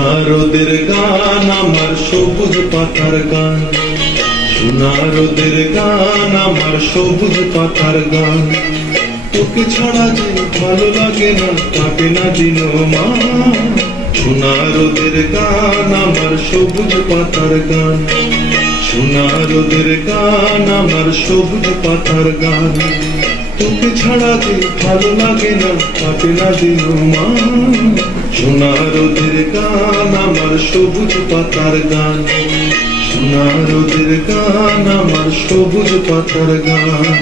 সোনা রোদের গান আমার সবুজ পাতার গান, সোনা রোদের গান আমার সবুজ পাতার গান। তোকে ছাড়া যে ভালো লাগে না, কাটে না দিন মান। সোনা রোদের গান আমার সবুজ পাতার গান, সোনা রোদের গান আমার সবুজ পাতার গান। তোকে ছাড়া যে ভালো লাগে না, কাটে না দিন মান। সোনা রোদের গান আমার সবুজ পাতার গান, সোনা রোদের গান আমার সবুজ পাতার গান।